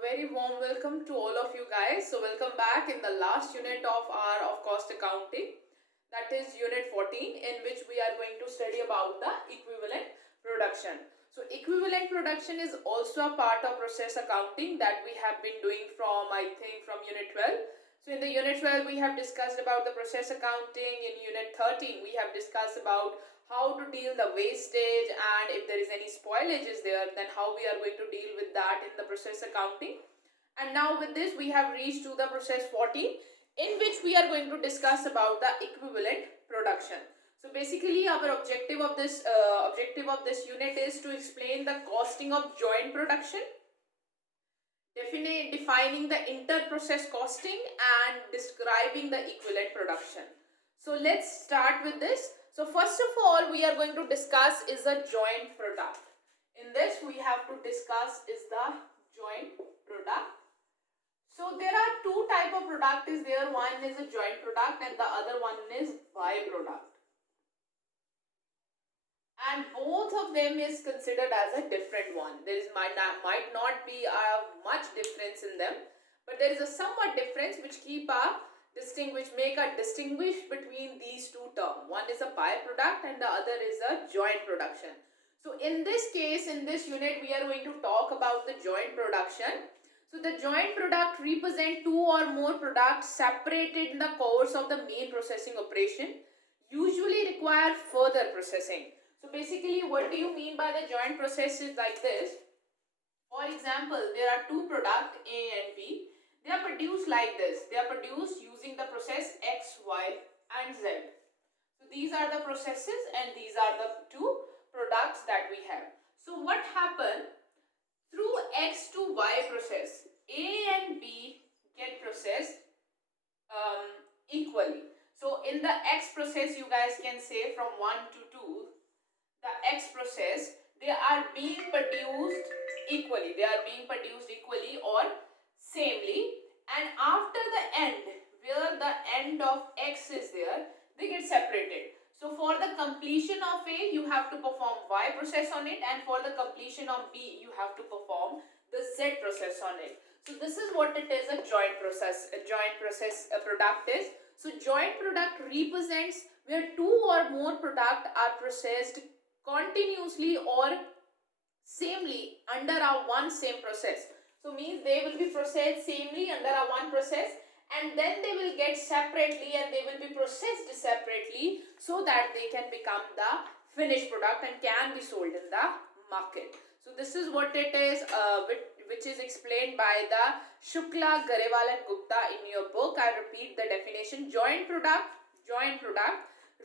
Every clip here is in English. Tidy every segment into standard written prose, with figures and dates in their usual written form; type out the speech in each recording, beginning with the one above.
Very warm welcome to all of you guys. So welcome back in the last unit of our of cost accounting, that is unit 14, in which we are going to study about the equivalent production. So equivalent production is also a part of process accounting that we have been doing from, I think, from unit 12. So in the unit 12 we have discussed about the process accounting. In unit 13 we have discussed about how to deal the wastage, and if there is any spoilage is there, then how we are going to deal with that in the process accounting. And now with this we have reached to the process 14, in which we are going to discuss about the equivalent production. So basically our objective of this unit is to explain the costing of joint production, defining the inter-process costing, and describing the equivalent production. So let's start with this. So first of all we are going to discuss is the joint product. In this we have to discuss is the joint product. So there are two type of product is there. One is a joint product and the other one is byproduct. And both of them is considered as a different one. There is might not be a much difference in them, but there is a somewhat difference which make a distinguish between these two terms. One is a byproduct and the other is a joint production. So in this case, in this unit, we are going to talk about the joint production. So the joint product represent two or more products separated in the course of the main processing operation, usually require further processing. So basically what do you mean by the joint process is like this. For example, there are two products A and B. They are produced like this. They are produced using the process X, Y and Z. So these are the processes and these are the two products that we have. So what happened? Through X to Y process, A and B get processed equally. So in the X process, you guys can say from 1 to 2, the X process, they are being produced equally. They are being produced equally or samely, and after the end, where the end of X is there, they get separated. So for the completion of A, you have to perform Y process on it, and for the completion of B, you have to perform the Z process on it. So this is what it is, a joint process. A joint process product is. So joint product represents where two or more products are processed continuously or samely under a one same process. So means they will be processed samely under a one process, and then they will get separately and they will be processed separately so that they can become the finished product and can be sold in the market. So this is what it is, which is explained by the Shukla, Garewal and Gupta in your book. I repeat the definition. Joint product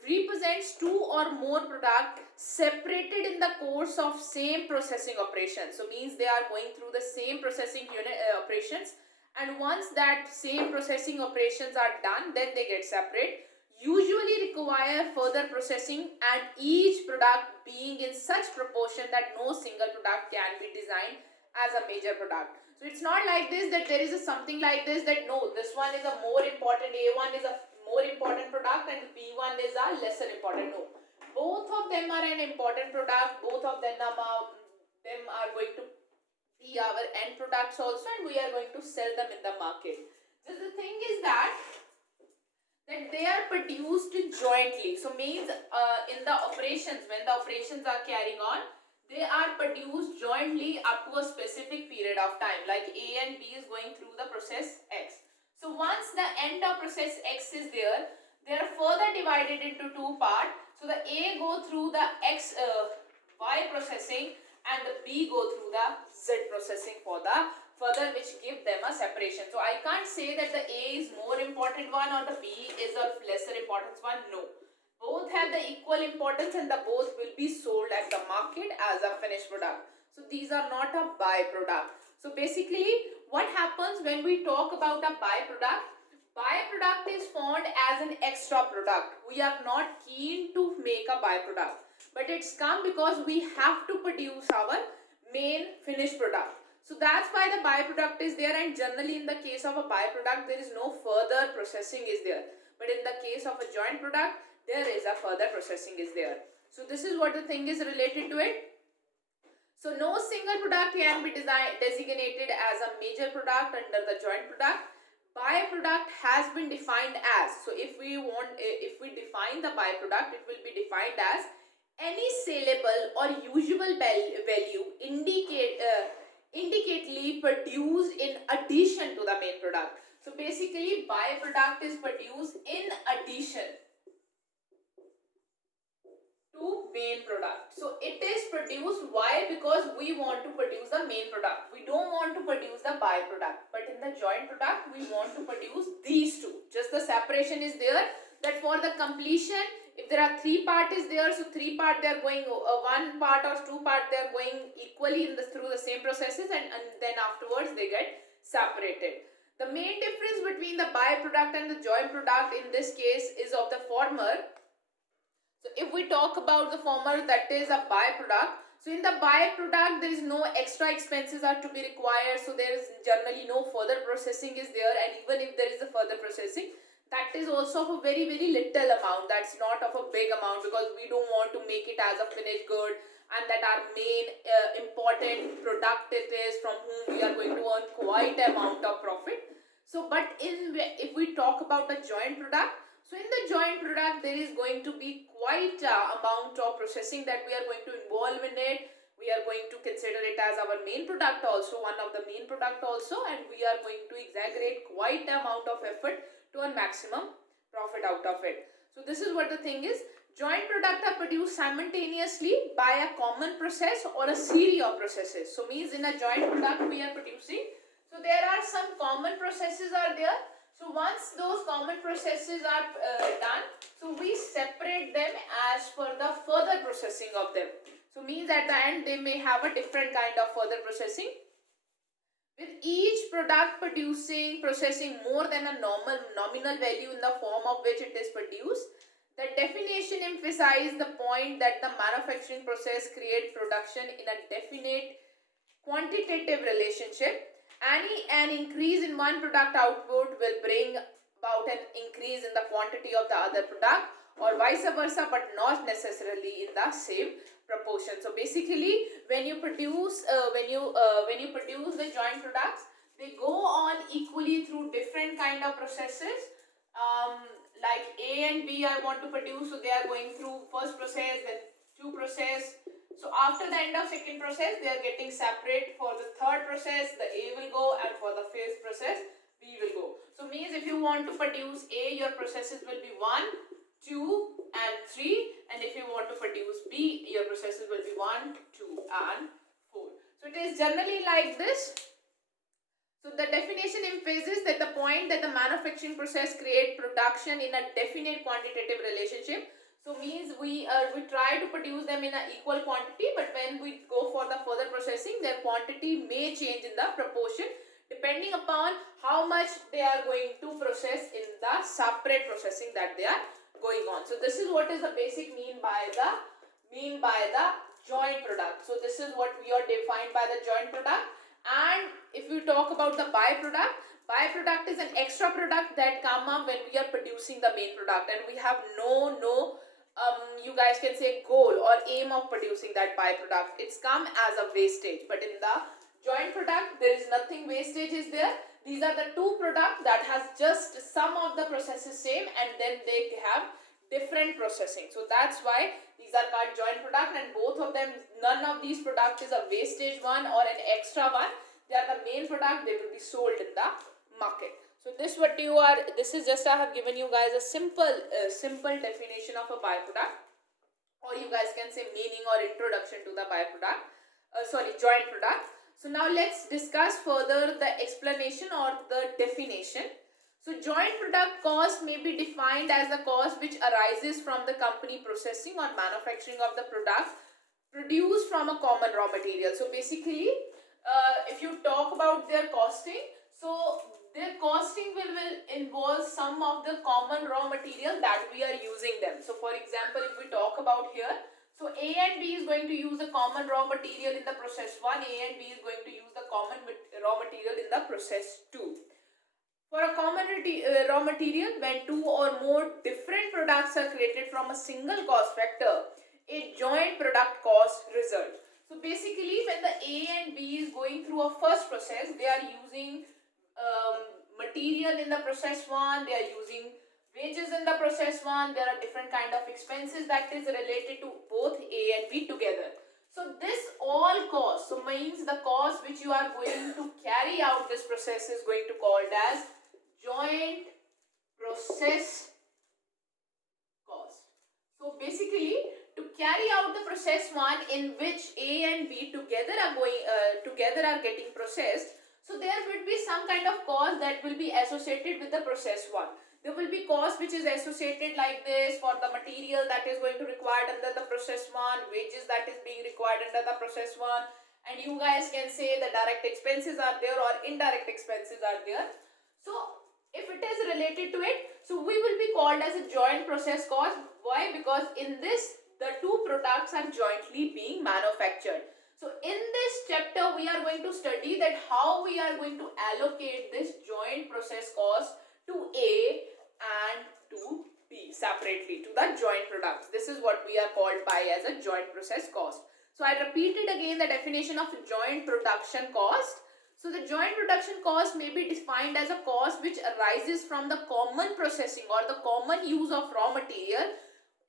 represents two or more products separated in the course of same processing operation. So means they are going through the same processing unit operations, and once that same processing operations are done, then they get separate, usually require further processing, and each product being in such proportion that no single product can be designed as a major product. So it's not like this that there is a something like this that no, this one is a more important, A1 is a more important product and B1 is a lesser important. No, both of them are an important product. Both of them are going to be our end products also, and we are going to sell them in the market. Just the thing is that they are produced jointly. So means in the operations, when the operations are carrying on, they are produced jointly up to a specific period of time. Like A and B is going through the process X. So once the end of process X is there, they are further divided into two parts. So the A go through the Y processing and the B go through the Z processing for the further, which give them a separation. So I can't say that the A is more important one or the B is of lesser importance one. No. Both have the equal importance and the both will be sold at the market as a finished product. So these are not a byproduct. So basically what happens when we talk about a byproduct? Byproduct is found as an extra product. We are not keen to make a byproduct, but it's come because we have to produce our main finished product. So that's why the byproduct is there, and generally in the case of a byproduct there is no further processing is there. But in the case of a joint product, there is a further processing is there. So this is what the thing is related to it. So no single product can be designated as a major product under the joint product. Byproduct has been defined as, so if we define the byproduct, it will be defined as any saleable or usable value indicatedly produced in addition to the main product. So basically byproduct is produced in addition to main product. So it is produced, why? Because we want to produce the main product, we don't want to produce the byproduct. But in the joint product we want to produce these two. Just the separation is there, that for the completion, if there are three part is there, so three part they are going, one part or two part they are going equally in through the same processes, and then afterwards they get separated. The main difference between the byproduct and the joint product in this case is of the former. So if we talk about the former, that is a byproduct. So in the byproduct there is no extra expenses are to be required, so there is generally no further processing is there, and even if there is a further processing, that is also of a very little amount, that's not of a big amount, because we don't want to make it as a finished good, and that our main important product it is, from whom we are going to earn quite amount of profit. So but if we talk about the joint product, so in the joint product there is going to be quite amount of processing that we are going to involve in it. We are going to consider it as our main product also, one of the main product also, and we are going to exaggerate quite amount of effort to earn maximum profit out of it. So this is what the thing is. Joint product are produced simultaneously by a common process or a series of processes. So means in a joint product we are producing, so there are some common processes are there. So once those common processes are done, so we separate them as per the further processing of them. So means at the end they may have a different kind of further processing, with each product processing more than a nominal value in the form of which it is produced. The definition emphasizes the point that the manufacturing process creates production in a definite quantitative relationship. An increase in one product output will bring about an increase in the quantity of the other product, or vice versa, but not necessarily in the same proportion. So basically when you produce the joint products, they go on equally through different kind of processes. Like A and B I want to produce, so they are going through first process, then two process. So after the end of second process, they are getting separate. For the third process, the A will go, and for the fifth process, B will go. So means if you want to produce A, your processes will be 1, 2 and 3, and if you want to produce B, your processes will be 1, 2 and 4. So it is generally like this. So the definition emphasizes that the point that the manufacturing process create production in a definite quantitative relationship. So means we try to produce them in an equal quantity, but when we go for the further processing, their quantity may change in the proportion depending upon how much they are going to process in the separate processing that they are going on. So this is what is the basic mean by the joint product. So this is what we are defined by the joint product. And if you talk about the byproduct is an extra product that come up when we are producing the main product, and we have no you guys can say goal or aim of producing that byproduct. It's come as a wastage. But in the joint product there is nothing wastage is there. These are the two products that has just some of the processes same, and then they have different processing. So that's why these are called joint product, and both of them, none of these products is a wastage one or an extra one. They are the main product, they will be sold in the market. So this is just I have given you guys a simple definition of a byproduct, or you guys can say meaning or introduction to the joint product. So now let's discuss further the explanation or the definition. So joint product cost may be defined as the cost which arises from the company processing or manufacturing of the product produced from a common raw material. So basically if you talk about their costing, so their costing will involve some of the common raw material that we are using them. So for example, if we talk about here, so A and B is going to use a common raw material in the process 1, A and B is going to use the common raw material in the process 2. For a common raw material, when two or more different products are created from a single cost factor, a joint product cost results. So basically when the A and B is going through a first process, they are using material in the process 1, they are using wages in the process 1, there are different kind of expenses that is related to both A and B together. So this all cost, so means the cost which you are going to carry out this process is going to called as joint process cost. So basically to carry out the process 1 in which A and B together are getting processed, so there would be some kind of cost that will be associated with the process 1. There will be cost which is associated like this for the material that is going to required under the process 1, wages that is being required under the process 1, and you guys can say the direct expenses are there or indirect expenses are there. So if it is related to it, so we will be called as a joint process cost. Why? Because in this the two products are jointly being manufactured. So in this chapter we are going to study that how we are going to allocate this joint process cost to A and to B separately to the joint products. This is what we are called by as a joint process cost. So I repeated again the definition of joint production cost. So the joint production cost may be defined as a cost which arises from the common processing or the common use of raw material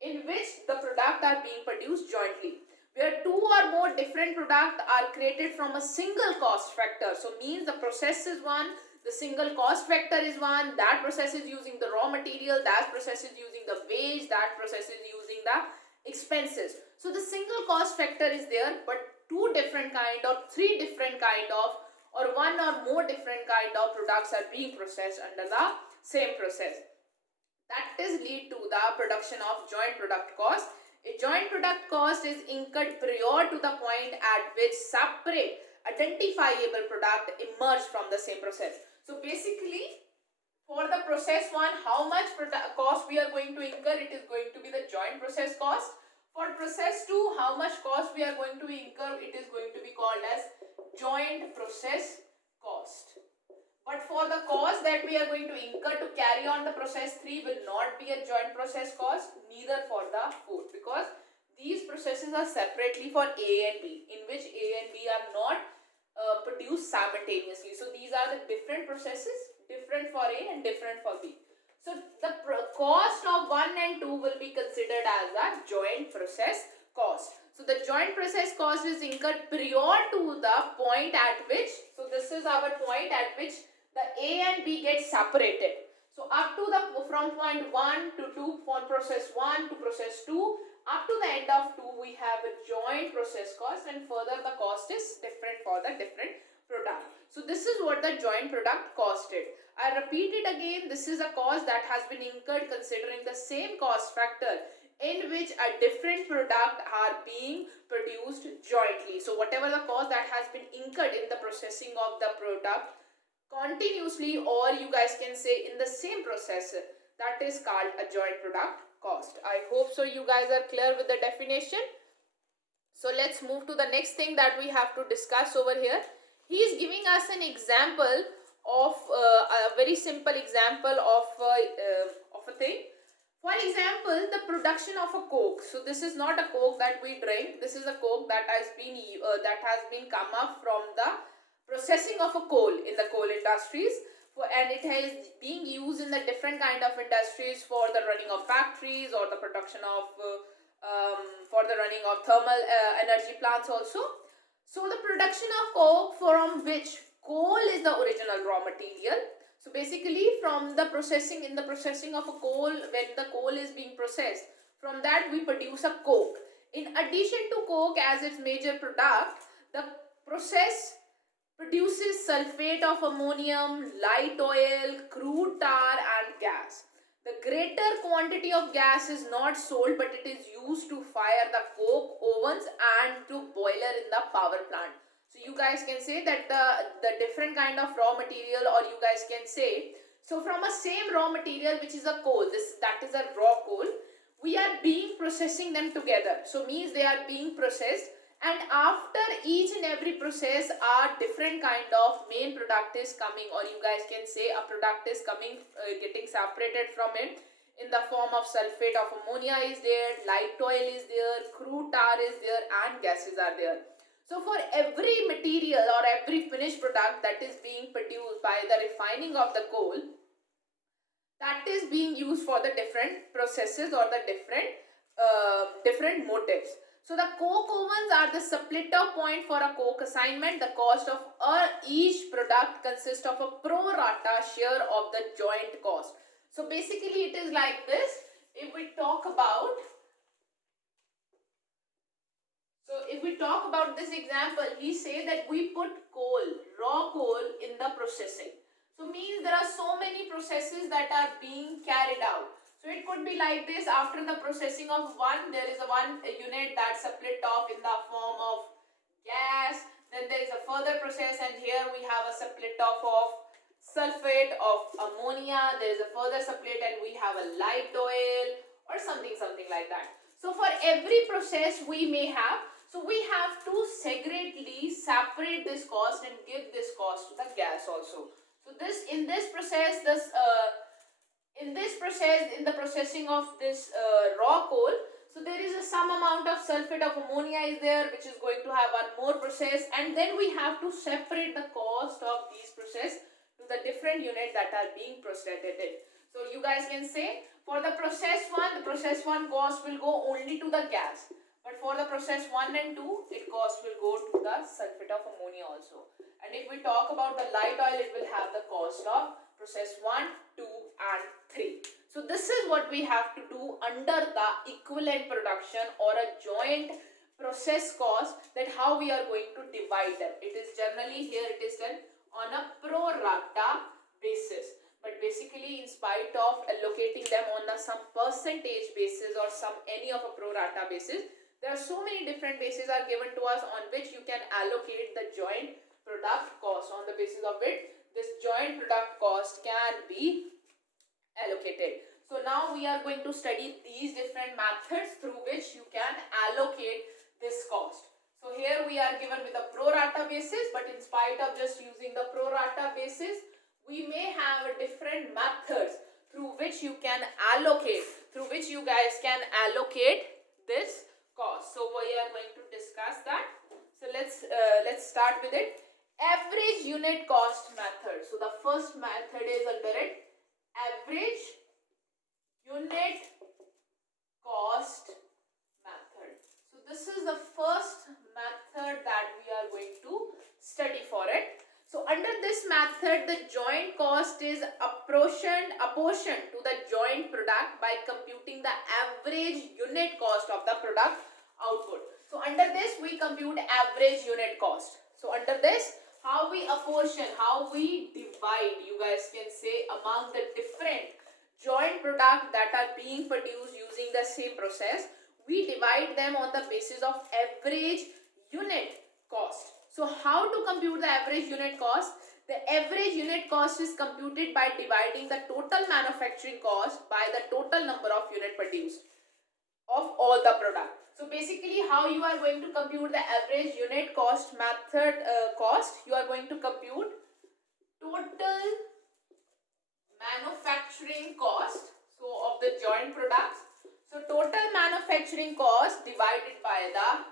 in which the product are being produced jointly, where two or more different products are created from a single cost factor. So means the process is one, the single cost factor is one, that process is using the raw material, that process is using the wage, that process is using the expenses. So the single cost factor is there, but two different kind or three different kind of or one or more different kind of products are being processed under the same process. That is lead to the production of joint product cost. A joint product cost is incurred prior to the point at which separate identifiable product emerge from the same process. So basically for the process 1, how much cost we are going to incur, it is going to be the joint process cost. For process 2, how much cost we are going to incur, it is going to be called as joint process cost. But for the cost that we are going to incur to carry on the process 3 will not be a joint process cost, neither for the 4, because these processes are separately for A and B, in which A and B are not produced simultaneously. So these are the different processes, different for A and different for B. So the cost of 1 and 2 will be considered as a joint process cost. So the joint process cost is incurred prior to the point at which, so this is our point at which the A and B get separated. So up to the from point 1 to 2, from process 1 to process 2, up to the end of 2 we have a joint process cost, and further the cost is different for the different product. So this is what the joint product costed. I repeat it again, this is a cost that has been incurred considering the same cost factor in which a different product are being produced jointly. So whatever the cost that has been incurred in the processing of the product continuously, or you guys can say in the same process, that is called a joint product cost. I hope so you guys are clear with the definition. So let's move to the next thing that we have to discuss over here. He is giving us an example of a very simple example of a thing. For example, the production of a coke. So this is not a coke that we drink. This is a coke that has been come up from the processing of a coal in the coal industries, and it is being used in the different kind of industries for the running of factories or the production of for the running of thermal energy plants also. So the production of coke, from which coal is the original raw material. So basically from the processing, in the processing of a coal, when the coal is being processed, from that we produce a coke. In addition to coke as its major product, the process produces sulfate of ammonium, light oil, crude tar and gas. The greater quantity of gas is not sold, but it is used to fire the coke ovens and to boiler in the power plant. So you guys can say that the different kind of raw material, or you guys can say, so from a same raw material which is a coal, that is a raw coal, we are being processing them together. So means they are being processed, and after each and every process a different kind of main product is coming, or you guys can say a product is coming, getting separated from it in the form of sulfate of ammonia is there, light oil is there, crude tar is there and gases are there. So for every material or every finished product that is being produced by the refining of the coal, that is being used for the different processes or the different motives. So the coke ovens are the splitter point for a coke assignment. The cost of each product consists of a pro rata share of the joint cost. So basically it is like this. If we talk about this example, he say that we put coal, raw coal in the processing. So means there are so many processes that are being carried out. So it could be like this: after the processing of one, there is one unit that's split off in the form of gas. Then there is a further process, and here we have a split off of sulfate of ammonia. There is a further split, and we have a light oil or something like that. So for every process we may have, so we have to separate this cost and give this cost to the gas also. So in the processing of this raw coal, so there is some amount of sulfate of ammonia is there, which is going to have one more process, and then we have to separate the cost of these process to the different units that are being processed in. So you guys can say for the process 1 cost will go only to the gas. But for the process 1 and 2, it cost will go to the sulfate of ammonia also. And if we talk about the light oil, it will have the cost of process 1, 2 and 3. So this is what we have to do under the equivalent production or a joint process cost, that how we are going to divide them. It is generally here it is done on a pro rata basis. But basically, in spite of allocating them on some percentage basis or any of a pro rata basis, there are so many different bases are given to us on which you can allocate the joint product cost, on the basis of which this joint product cost can be allocated. So now we are going to study these different methods through which you can allocate this cost. So here we are given with a pro rata basis, but in spite of just using the pro rata basis, we may have different methods through which you can allocate, through which you guys can allocate this cost. So we are going to discuss that. So let's start with it. Average unit cost method. So the first method is under it, average unit cost method. So this is the first method that we are going to study for it. So under this method, the joint cost is apportioned to the joint product by computing the average unit cost of the product output. So under this, we compute average unit cost. So under this, how we apportion, how we divide, you guys can say, among the different joint product that are being produced using the same process, we divide them on the basis of average unit cost. So how to compute the average unit cost? The average unit cost is computed by dividing the total manufacturing cost by the total number of units produced of all the product. So basically, how you are going to compute the average unit cost method cost? You are going to compute total manufacturing cost, so of the joint products. So total manufacturing cost divided by the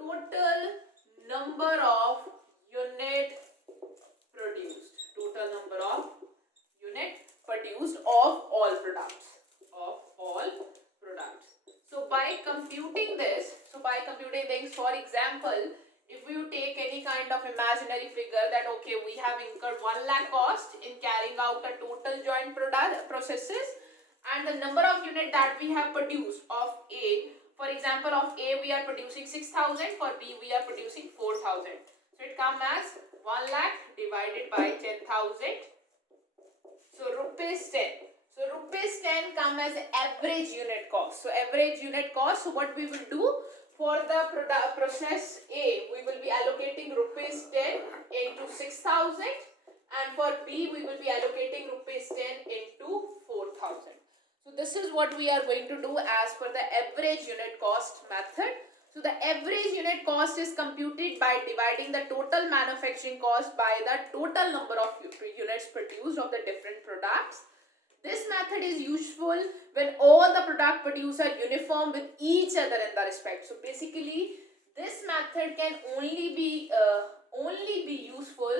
total number of unit produced, total number of unit produced of all products, So by computing this, for example, if you take any kind of imaginary figure that okay, we have incurred 1 lakh cost in carrying out a total joint product processes, and the number of unit that we have produced of A, for example, of A we are producing 6,000, for B we are producing 4,000. So it comes as 1 lakh divided by 10,000. So rupees 10. So rupees 10 come as average unit cost. So average unit cost. So what we will do for the process A, we will be allocating rupees 10 into 6,000, and for B we will be allocating rupees 10 into 4,000. So this is what we are going to do as per the average unit cost method. So the average unit cost is computed by dividing the total manufacturing cost by the total number of units produced of the different products. This method is useful when all the product produced are uniform with each other in the respect. So basically, This method can only be useful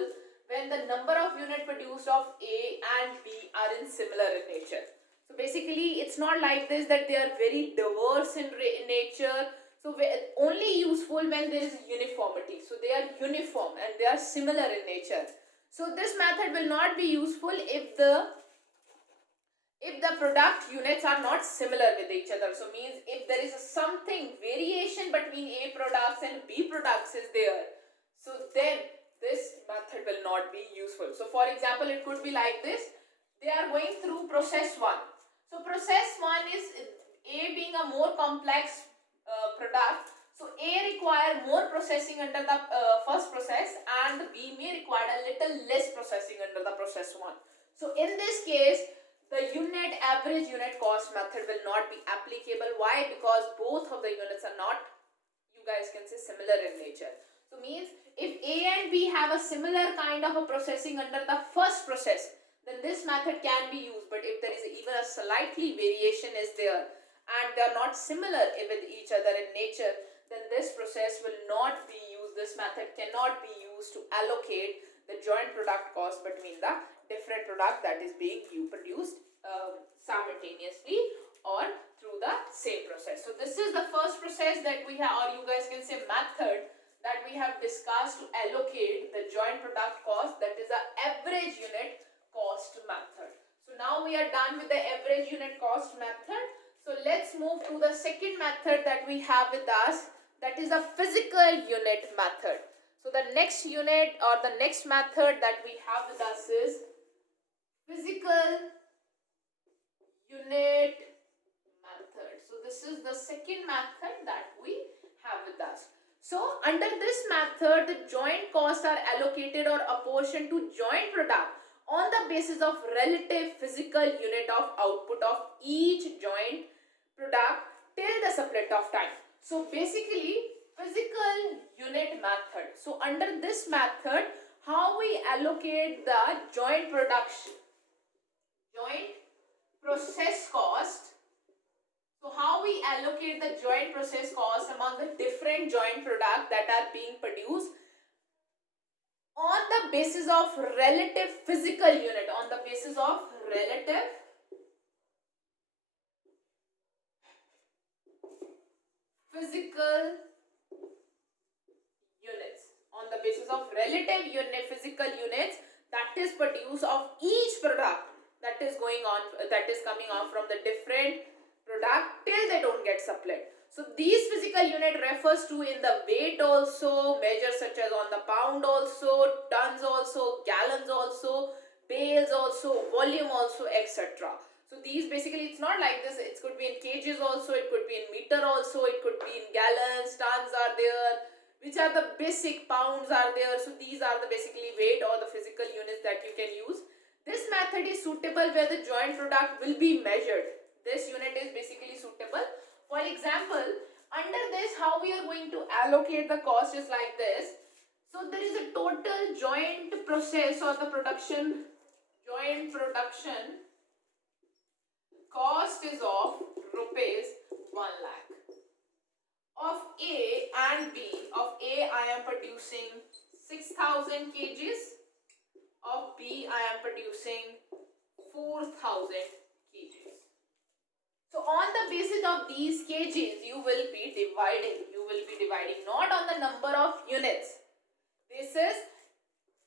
when the number of unit produced of A and B are in similar in nature. So basically, it's not like this that they are very diverse in nature. So only useful when there is uniformity. So they are uniform and they are similar in nature. So this method will not be useful if the product units are not similar with each other. So means if there is something variation between A products and B products is there, so then this method will not be useful. So for example, it could be like this. They are going through process 1. So process 1 is A being a more complex product. So A require more processing under the first process, and B may require a little less processing under the process 1. So in this case, the average unit cost method will not be applicable. Why? Because both of the units are not, you guys can say, similar in nature. So means if A and B have a similar kind of a processing under the first process, then this method can be used. But if there is even a slightly variation is there and they are not similar with each other in nature, then this process will not be used. This method cannot be used to allocate the joint product cost between the different product that is being produced simultaneously or through the same process. So this is the first process that we have, or you guys can say method, that we have discussed to allocate the joint product cost, that is the average unit cost method. So now we are done with the average unit cost method. So let's move to the second method that we have with us, that is a physical unit method. So the next unit or the next method that we have with us is physical unit method. So this is the second method that we have with us. So under this method, the joint costs are allocated or apportioned to joint product on the basis of relative physical unit of output of each joint product till the split of time. So basically, physical unit method. So under this method, how we allocate the joint process cost. So how we allocate the joint process cost among the different joint products that are being produced on the basis of relative physical unit, on the basis of relative physical units, on the basis of relative physical units that is produced of each product that is going on, that is coming on from the different product till they don't get split. So these physical unit refers to in the weight also, measures such as on the pound also, tons also, gallons also, bales also, volume also, etc. So these basically, it's not like this, it could be in kgs also, it could be in meter also, it could be in gallons, tons are there, which are the basic, pounds are there. So these are the basically weight or the physical units that you can use. This method is suitable where the joint product will be measured. This unit is basically suitable. For example, under this, how we are going to allocate the cost is like this. So there is a total joint process or the joint production cost is of rupees 1 lakh. Of A and B, of A I am producing 6,000 kgs, of B I am producing 4,000 kgs. So on the basis of these kgs, you will be dividing not on the number of units. This is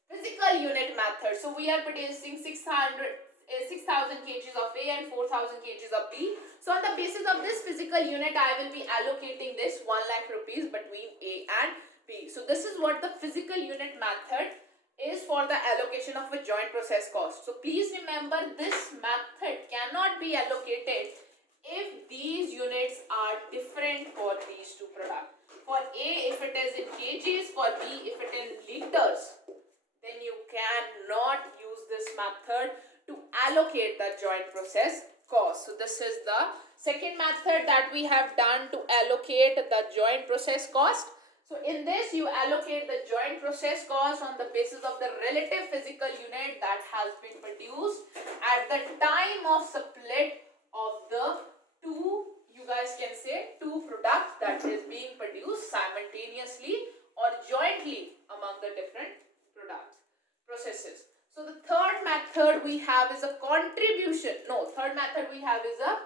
physical unit method. So we are producing 6,000 kgs of A and 4,000 kgs of B. So on the basis of this physical unit, I will be allocating this 1 lakh rupees between A and B. So this is what the physical unit method is for the allocation of a joint process cost. So please remember, this method cannot be allocated if these units are different for these two products. For A, if it is in kgs, for B, if it is in liters, then you cannot use this method to allocate the joint process cost. So this is the second method that we have done to allocate the joint process cost. So in this, you allocate the joint process cost on the basis of the relative physical unit that has been produced at the time of split of the two you guys can say two products that is being produced simultaneously or jointly among the different processes. So the third method we have is a contribution. No, third method we have is a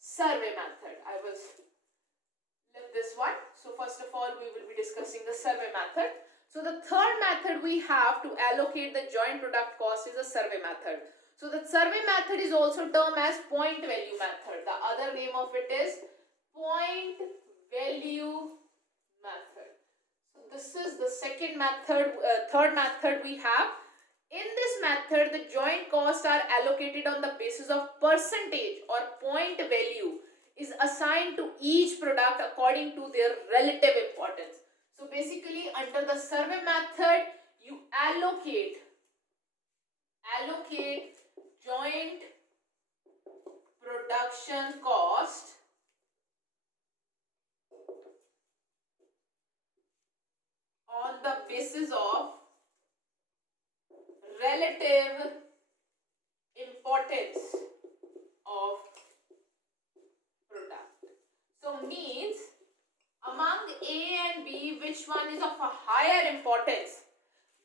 survey method. I will leave this one. So first of all, we will be discussing the survey method. So the third method we have to allocate the joint product cost is a survey method. So the survey method is also termed as point value method. The other name of it is point value method. So this is the second method, third method we have. In this method, the joint costs are allocated on the basis of percentage or point value is assigned to each product according to their relative importance. So basically, under the survey method, you allocate joint production cost on the basis of relative importance of product. So means among A and B, which one is of a higher importance,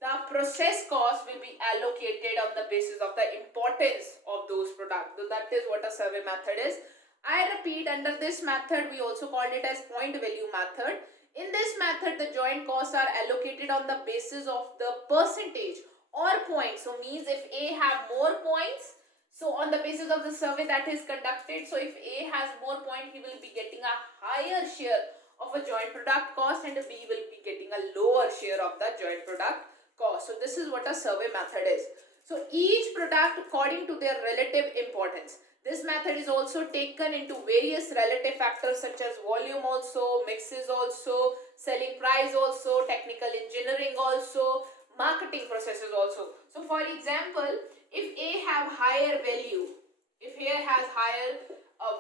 the process cost will be allocated on the basis of the importance of those products. So that is what a survey method is. I repeat, under this method we also called it as point value method. In this method, the joint costs are allocated on the basis of the percentage or points. So means if A have more points, so on the basis of the survey that is conducted, so if A has more points, he will be getting a higher share of a joint product cost and B will be getting a lower share of the joint product cost. So this is what a survey method is. So each product according to their relative importance. This method is also taken into various relative factors such as volume also, mixes also, selling price also, technical engineering also, marketing processes also. So for example, if A have higher value, if here has higher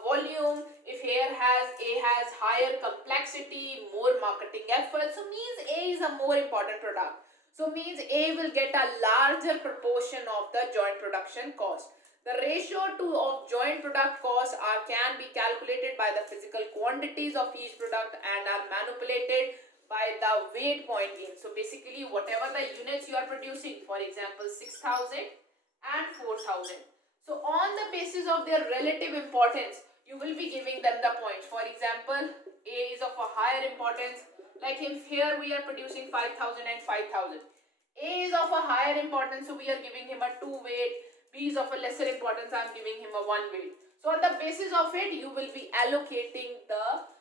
volume, if A has higher complexity, more marketing effort, so means A is a more important product. So means A will get a larger proportion of the joint production cost. The ratio of joint product costs can be calculated by the physical quantities of each product and are manipulated by the weight point gain. So basically whatever the units you are producing, for example 6,000 and 4,000. So on the basis of their relative importance, you will be giving them the points. For example, A is of a higher importance. Like if here we are producing 5,000 and 5,000. A is of a higher importance, so we are giving him a 2 weight. B is of a lesser importance, I am giving him a 1 weight. So on the basis of it, you will be allocating the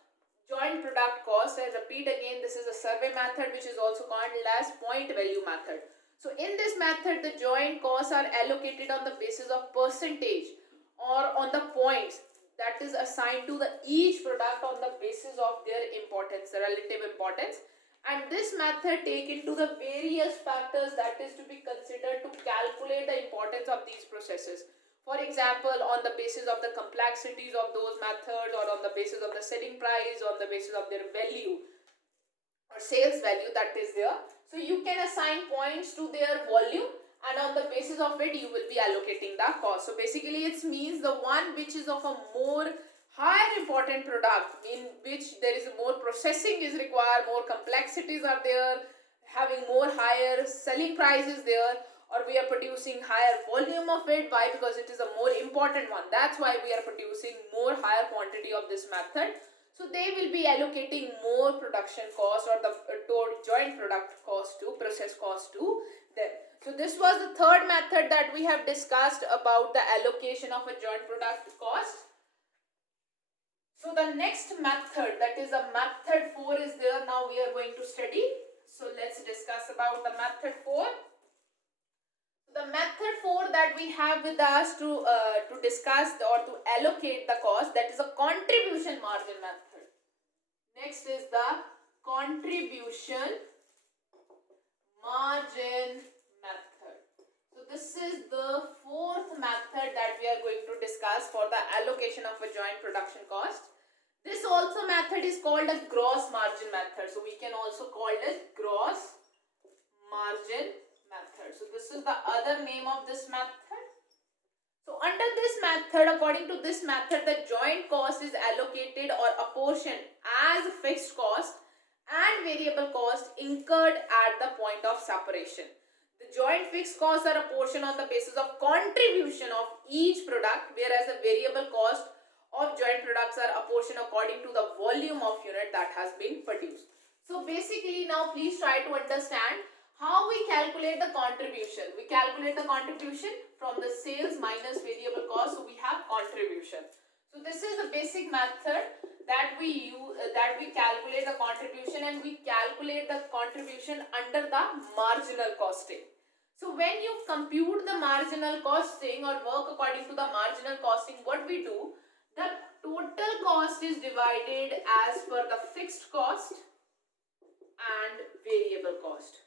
joint product cost. I repeat again, this is a survey method which is also called as point value method. So in this method, the joint costs are allocated on the basis of percentage or on the points that is assigned to each product on the basis of their importance, relative importance. And this method take into the various factors that is to be considered to calculate the importance of these processes. For example, on the basis of the complexities of those methods or on the basis of the selling price, on the basis of their value or sales value that is there. So you can assign points to their volume and on the basis of it you will be allocating the cost. So basically it means the one which is of a more higher important product in which there is more processing is required, more complexities are there, having more higher selling prices there, or we are producing higher volume of it. Why? Because it is a more important one. That's why we are producing more higher quantity of this method. So they will be allocating more production cost or the joint product cost to process cost to them. So this was the third method that we have discussed about the allocation of a joint product cost. So the next method, that is a method 4 is there. Now we are going to study. So let's discuss about the method 4. The method 4 that we have with us to discuss or to allocate the cost, that is a contribution margin method. Next is the contribution margin method. So this is the fourth method that we are going to discuss for the allocation of a joint production cost. This also method is called a gross margin method. So we can also call it gross margin method. So this is the other name of this method. So under this method, according to this method, the joint cost is allocated or apportioned as fixed cost and variable cost incurred at the point of separation. The joint fixed costs are apportioned on the basis of contribution of each product, whereas the variable cost of joint products are apportioned according to the volume of unit that has been produced. So basically now please try to understand how we calculate the contribution. We calculate the contribution from the sales minus variable cost, so we have contribution. So this is the basic method that we use, that we calculate the contribution, and we calculate the contribution under the marginal costing. So when you compute the marginal costing or work according to the marginal costing, what we do, the total cost is divided as per the fixed cost and variable cost.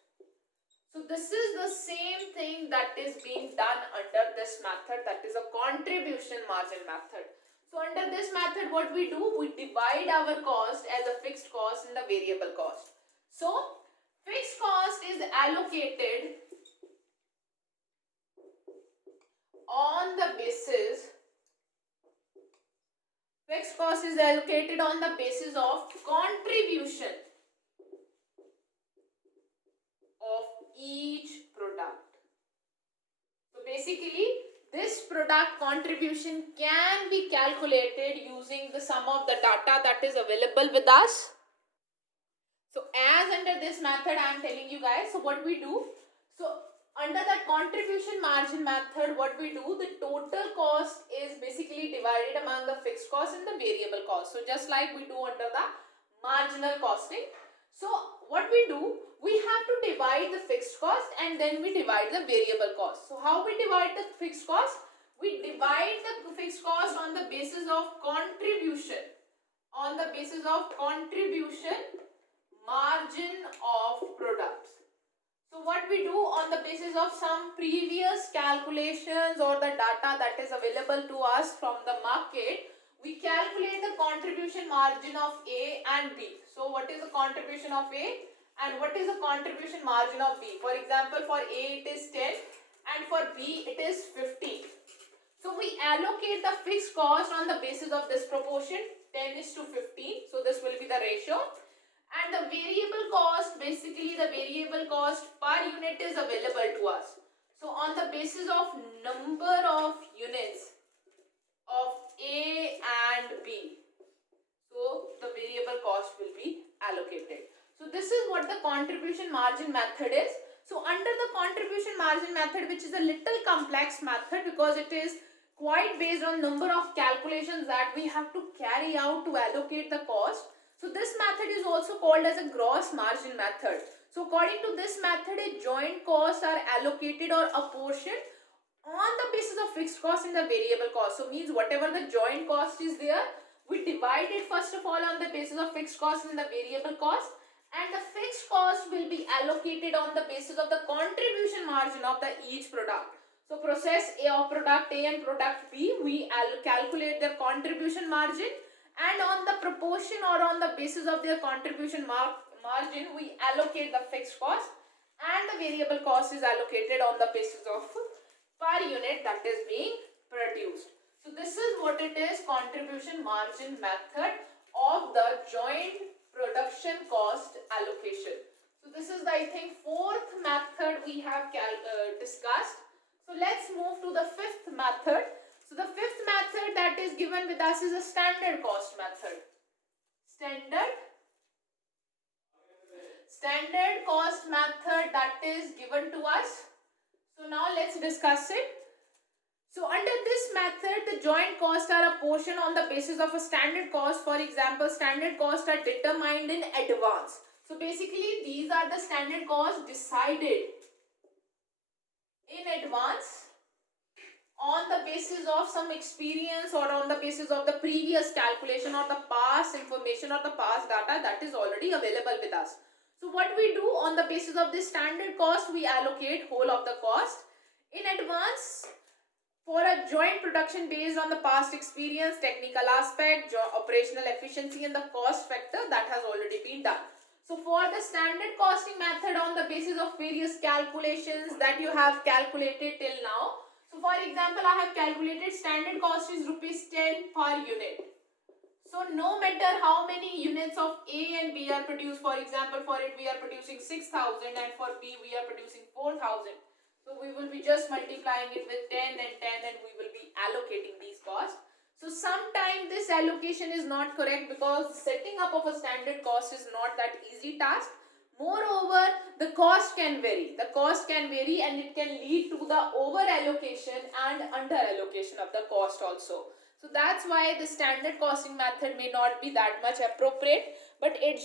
So this is the same thing that is being done under this method, that is a contribution margin method. So under this method, what we do, we divide our cost as a fixed cost and the variable cost. So fixed cost is allocated on the basis, fixed cost is allocated on the basis of contribution of each product. So basically this product contribution can be calculated using the sum of the data that is available with us. So as under this method I am telling you guys, so what we do, so under the contribution margin method, what we do, the total cost is basically divided among the fixed cost and the variable cost. So just like we do under the marginal costing. So what we do, we have to divide the fixed cost and then we divide the variable cost. So how we divide the fixed cost? We divide the fixed cost on the basis of contribution. On the basis of contribution margin of products. So what we do, on the basis of some previous calculations or the data that is available to us from the market, we calculate the contribution margin of A and B. So what is the contribution of A and what is the contribution margin of B? For example, for A it is 10 and for B it is 15. So we allocate the fixed cost on the basis of this proportion, 10 is to 15. So this will be the ratio. And the variable cost, basically the variable cost per unit is available to us. So on the basis of number of units of A and B, so the variable cost will be allocated. So this is what the contribution margin method is. So under the contribution margin method, which is a little complex method because it is quite based on number of calculations that we have to carry out to allocate the cost. So this method is also called as a gross margin method. So according to this method, a joint costs are allocated or apportioned on the basis of fixed cost and the variable cost. So means whatever the joint cost is there, we divide it first of all on the basis of fixed cost and the variable cost, and the fixed cost will be allocated on the basis of the contribution margin of the each product. So process A of product A and product B, we calculate their contribution margin, and on the proportion or on the basis of their contribution margin, we allocate the fixed cost, and the variable cost is allocated on the basis of per unit that is being produced. So this is what it is, contribution margin method of the joint production cost allocation. So this is the, I think, fourth method we have discussed. So let's move to the fifth method. So the fifth method that is given with us is a standard cost method. Standard cost method that is given to us. So now let's discuss it. So under this method, the joint costs are apportioned on the basis of a standard cost. For example, standard costs are determined in advance. So basically these are the standard costs decided in advance on the basis of some experience or on the basis of the previous calculation or the past information or the past data that is already available with us. So what we do, on the basis of this standard cost, we allocate whole of the cost in advance for a joint production based on the past experience, technical aspect, operational efficiency and the cost factor that has already been done. So for the standard costing method, on the basis of various calculations that you have calculated till now, so So for example, I have calculated standard cost is rupees 10 per unit. So no matter how many units of A and B are produced, for example, for it we are producing 6,000 and for B we are producing 4,000. So we will be just multiplying it with 10 and 10 and we will be allocating these costs. So sometimes this allocation is not correct because setting up of a standard cost is not that easy task. Moreover, the cost can vary. The cost can vary and it can lead to the over allocation and under allocation of the cost also. So that's why the standard costing method may not be that much appropriate, but it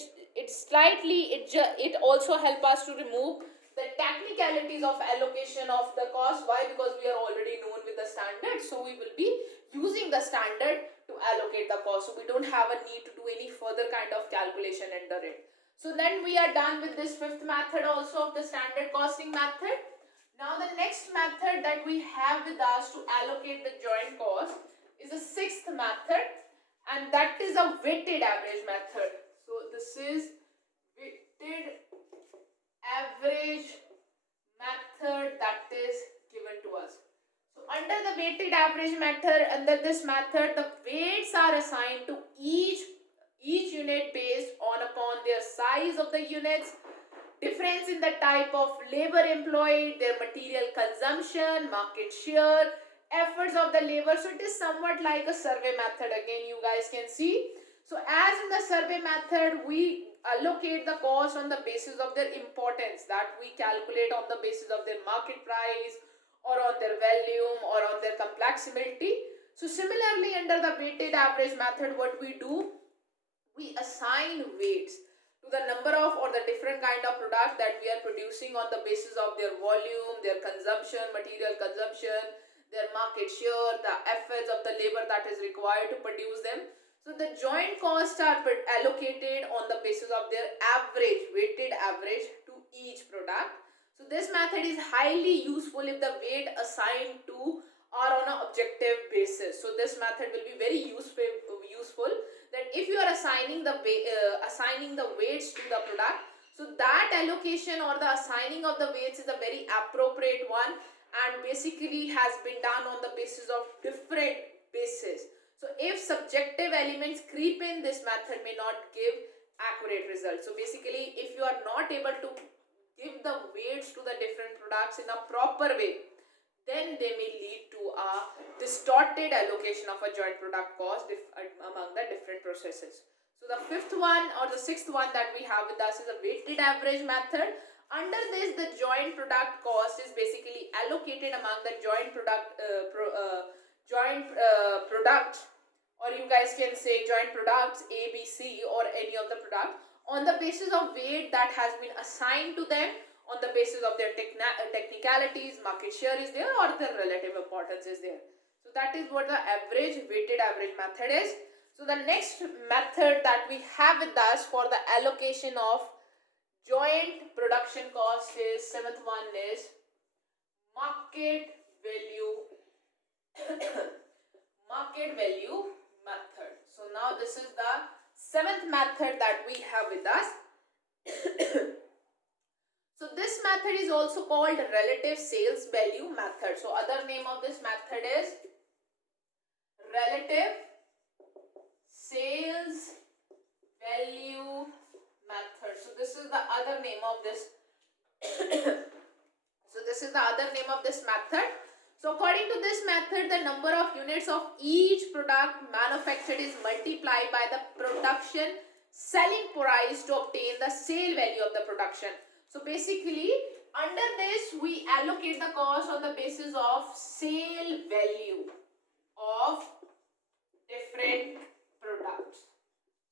also help us to remove the technicalities of allocation of the cost. Why? Because we are already known with the standard, so we will be using the standard to allocate the cost. So we don't have a need to do any further kind of calculation under it. So then we are done with this fifth method also of the standard costing method. Now the next method that we have with us to allocate the joint cost is the sixth method, and that is a weighted average method. So this is weighted average method that is given to us. So under the weighted average method, under this method, the weights are assigned to each unit based on upon their size of the units, difference in the type of labor employed, their material consumption, market share, efforts of the labor. So it is somewhat like a survey method. Again, you guys can see. So as in the survey method, we allocate the cost on the basis of their importance, that we calculate on the basis of their market price or on their volume or on their complexity. So similarly, under the weighted average method, what we do, we assign weights to the number of or the different kind of product that we are producing on the basis of their volume, their consumption, material consumption, their market share, the efforts of the labor that is required to produce them. So the joint costs are allocated on the basis of their average, weighted average to each product. So this method is highly useful if the weight assigned to are on an objective basis. So this method will be very useful that if you are assigning the weights to the product, so that allocation or the assigning of the weights is a very appropriate one and basically has been done on the basis of different bases. So if subjective elements creep in, this method may not give accurate results. So basically, if you are not able to give the weights to the different products in a proper way, then they may lead to a distorted allocation of a joint product cost among the different processes. So the fifth one or the sixth one that we have with us is a weighted average method. Under this, the joint product cost is basically allocated among the joint product or you guys can say joint products A, B, C or any of the product on the basis of weight that has been assigned to them, on the basis of their technicalities, market share is there or their relative importance is there. So that is what the weighted average method is. So the next method that we have with us for the allocation of joint production cost is, seventh one is market value market value method. So now this is the seventh method that we have with us. So this method is also called relative sales value method. So other name of this method is relative sales value method. So this is the other name of this method. So according to this method, the number of units of each product manufactured is multiplied by the production selling price to obtain the sale value of the production. So basically, under this, we allocate the cost on the basis of sale value of different products.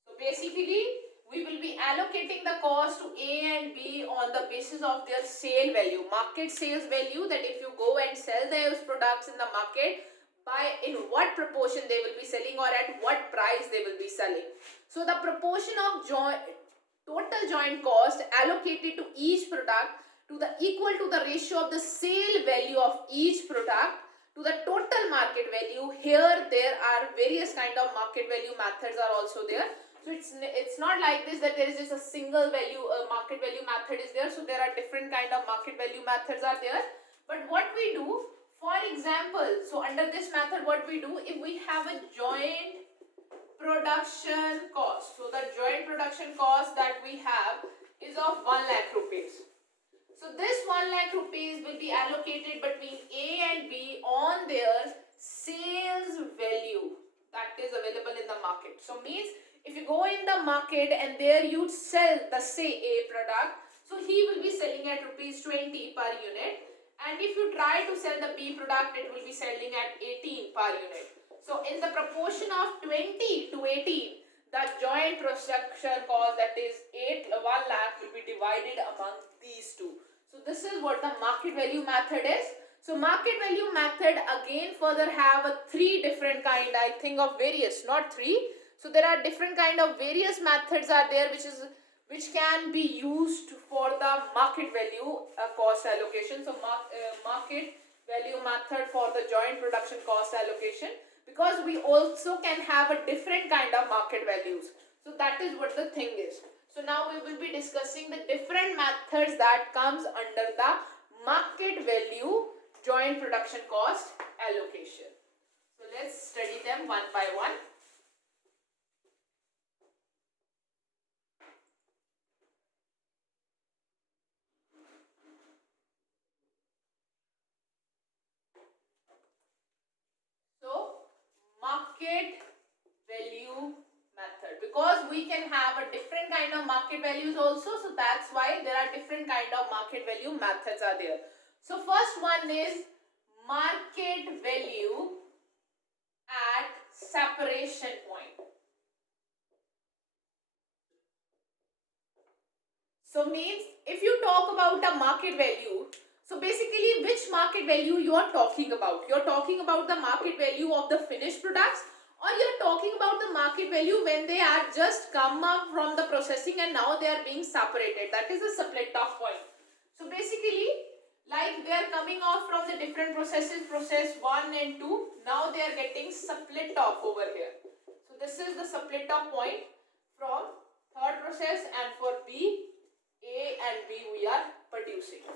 So basically, we will be allocating the cost to A and B on the basis of their sale value, market sales value, that if you go and sell those products in the market, by in what proportion they will be selling or at what price they will be selling. So the proportion of total joint cost allocated to each product to the equal to the ratio of the sale value of each product to the total market value. Here there are various kind of market value methods are also there. So it's not like this that there is just a single value market value method is there. So there are different kind of market value methods are there. But what we do, for example, so under this method what we do, if we have a joint production cost, so the joint production cost that we have is of 1 lakh rupees. So this 1 lakh rupees will be allocated between A and B on their sales value that is available in the market. So means if you go in the market and there you sell the say A product, so he will be selling at rupees 20 per unit, and if you try to sell the B product, it will be selling at 18 per unit. So in the proportion of 20 to 18, the joint production cost, that is 1 lakh, will be divided among these two. So this is what the market value method is. So market value method again further have a 3 different kind, I think of various, not 3. So there are different kind of various methods are there which can be used for the market value cost allocation. So market value method for the joint production cost allocation, because we also can have a different kind of market values. So that is what the thing is. So now we will be discussing the different methods that comes under the market value joint production cost allocation. So let's study them one by one. So market value method, because we can have a different kind of market values also, so that's why there are different kind of market value methods are there. So first one is market value at separation point. So means if you talk about a market value, so basically which market value you are talking about? You are talking about the market value of the finished products, or you are talking about the market value when they are just come up from the processing and now they are being separated. That is the split off point. So basically, like they are coming off from the different processes, process 1 and 2, now they are getting split off over here. So this is the split off point from third process, and for B, A and B we are producing.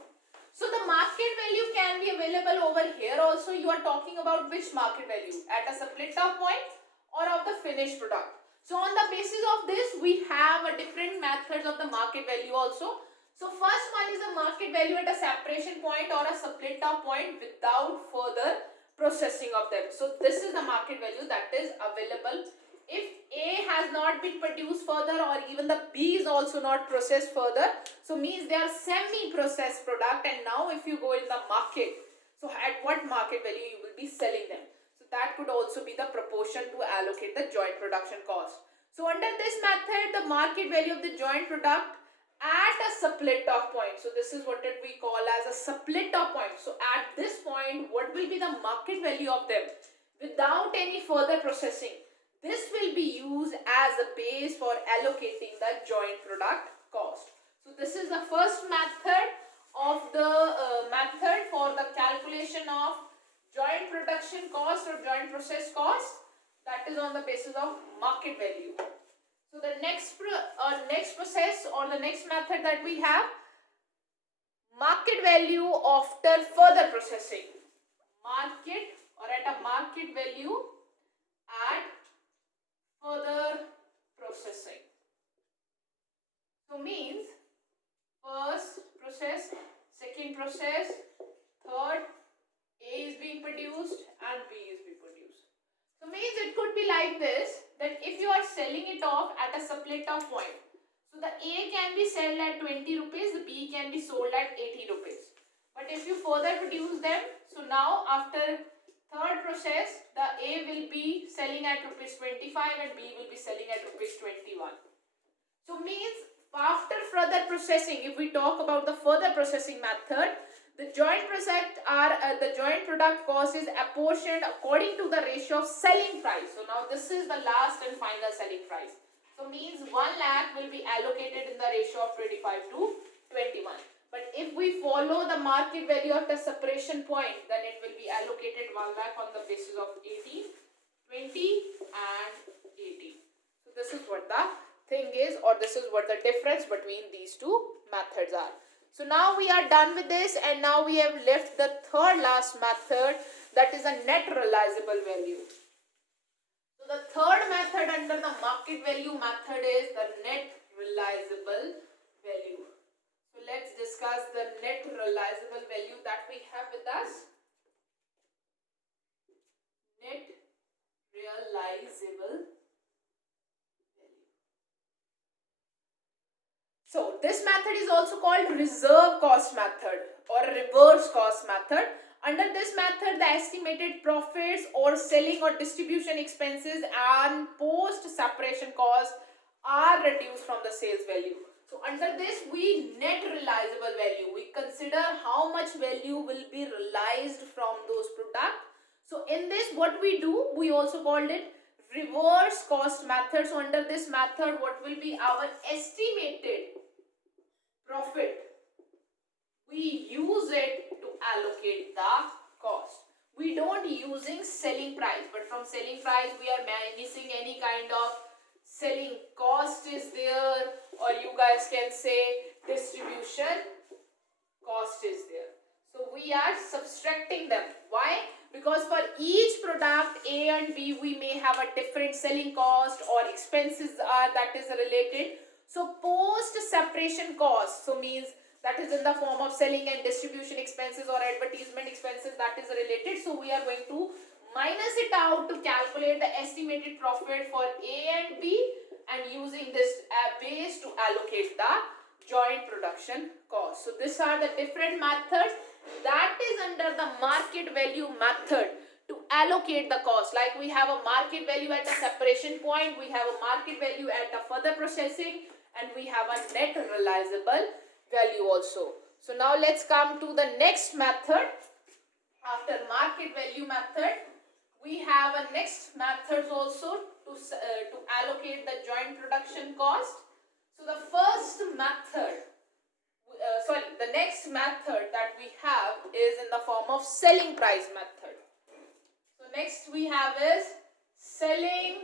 So the market value can be available over here also. You are talking about which market value? At a split off point or of the finished product. So on the basis of this, we have a different methods of the market value also. So first one is the market value at a separation point or a split off point without further processing of them. So this is the market value that is available if A has not been produced further, or even the B is also not processed further. So means they are semi-processed product, and now if you go in the market, so at what market value you will be selling them. So that could also be the proportion to allocate the joint production cost. So under this method, the market value of the joint product at a split off point. So this is what we call as a split off point. So at this point, what will be the market value of them without any further processing? This will be used as a base for allocating the joint product cost. So this is the first method of the method for the calculation of joint production cost or joint process cost, that is on the basis of market value. So the next process or the next method that we have, market value after further processing. Market or at a market value at further processing. So means first process, second process, third, A is being produced and B is being produced. So means it could be like this, that if you are selling it off at a split off point, so the A can be sold at 20 rupees, the B can be sold at 80 rupees. But if you further produce them, so now after third process, the A will be selling at rupees 25 and B will be selling at rupees 21. So means after further processing, if we talk about the further processing method, the joint product cost is apportioned according to the ratio of selling price. So now this is the last and final selling price. So means 1 lakh will be allocated in the ratio of 25 to 21. But if we follow the market value at the separation point, then it will be allocated 1 lakh on the basis of 18, 20 and 80. So this is what the thing is, or this is what the difference between these two methods are. So now we are done with this, and now we have left the third last method, that is a net realizable value. So the third method under the market value method is the net realizable value. So let's discuss the net realizable value that we have with us. Net realizable value. So this method is also called reserve cost method or reverse cost method. Under this method, the estimated profits or selling or distribution expenses and post separation costs are reduced from the sales value. So under this, we net realizable value. We consider how much value will be realized from those products. So in this, what we do, we also called it reverse cost method. So under this method, what will be our estimated profit? We use it to allocate the cost. We don't using selling price, but from selling price we are minusing any kind of selling cost is there, or you guys can say distribution cost is there. So we are subtracting them. Why? Because for each product A and B we may have a different selling cost or expenses are that is related. So post separation cost, so means that is in the form of selling and distribution expenses or advertisement expenses that is related. So we are going to minus it out to calculate the estimated profit for A and B, and using this base to allocate the joint production cost. So these are the different methods that is under the market value method to allocate the cost. Like we have a market value at a separation point, we have a market value at a further processing, and we have a net realizable value also. So now let's come to the next method. After market value method, we have a next method also to allocate the joint production cost. So the first method, the next method that we have is in the form of selling price method. So next we have is selling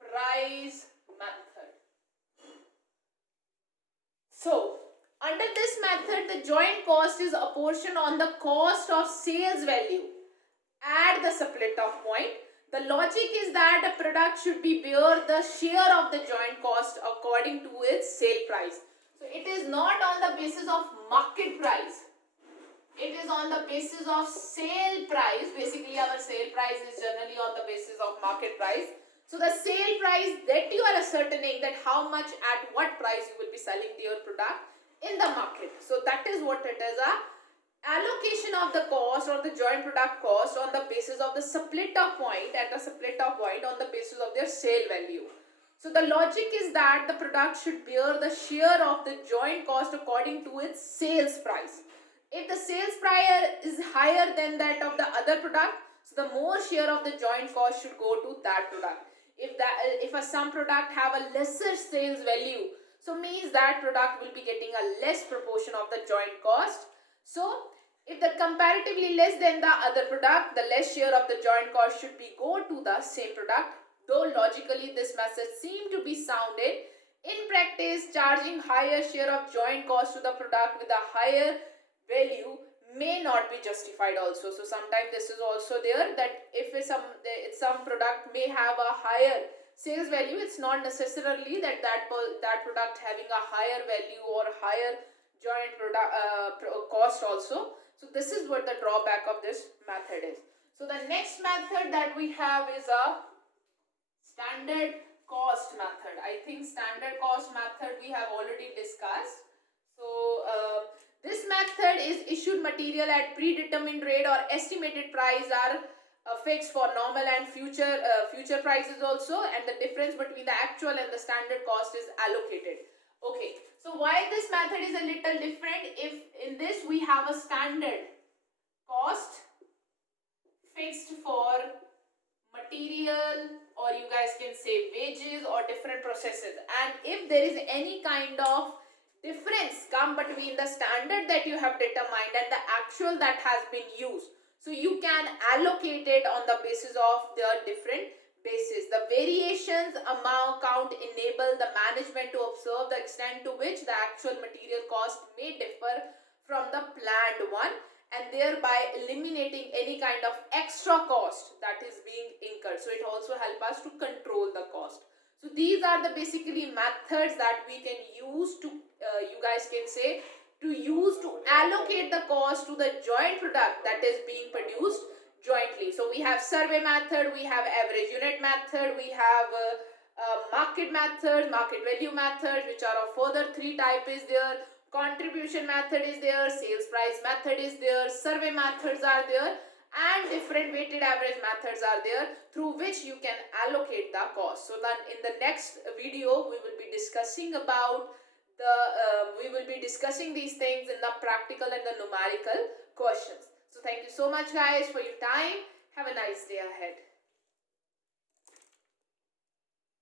price method. So under this method, the joint cost is a portion on the cost of sales value at the split off point. The logic is that a product should be bear the share of the joint cost according to its sale price. So it is not on the basis of market price. It is on the basis of sale price. Basically our sale price is generally on the basis of market price. So the sale price that you are ascertaining that how much at what price you will be selling your product in the market. So that is what it is, a allocation of the cost or the joint product cost on the basis of the split off point at a split off point on the basis of their sale value. So the logic is that the product should bear the share of the joint cost according to its sales price. If the sales price is higher than that of the other product, so the more share of the joint cost should go to that product. If some product have a lesser sales value, so means that product will be getting a less proportion of the joint cost. So if the comparatively less than the other product, the less share of the joint cost should be go to the same product. Though logically this method seem to be sounded, in practice charging higher share of joint cost to the product with a higher value may not be justified also. So sometimes this is also there that if some product may have a higher sales value, it's not necessarily that product having a higher value or higher joint product cost also. So this is what the drawback of this method is. So the next method that we have is a standard cost method. I think standard cost method we have already discussed. So this method is issued material at predetermined rate or estimated price are fixed for normal and future prices also, and the difference between the actual and the standard cost is allocated. Okay, so why this method is a little different? If in this we have a standard cost fixed for material, or you guys can say wages or different processes, and if there is any kind of difference come between the standard that you have determined and the actual that has been used, so you can allocate it on the basis of the different basis. The variations amount count enable the management to observe the extent to which the actual material cost may differ from the planned one, and thereby eliminating any kind of extra cost that is being incurred. So it also help us to control the cost. So these are the basically methods that we can use to, you guys can say, to use to allocate the cost to the joint product that is being produced jointly. So we have survey method, we have average unit method, we have market method, market value method, which are of further 3 type is there. Contribution method is there, sales price method is there, survey methods are there, and different weighted average methods are there through which you can allocate the cost. So then in the next video we will be discussing about we will be discussing these things in the practical and the numerical questions. So thank you so much guys for your time. Have a nice day ahead.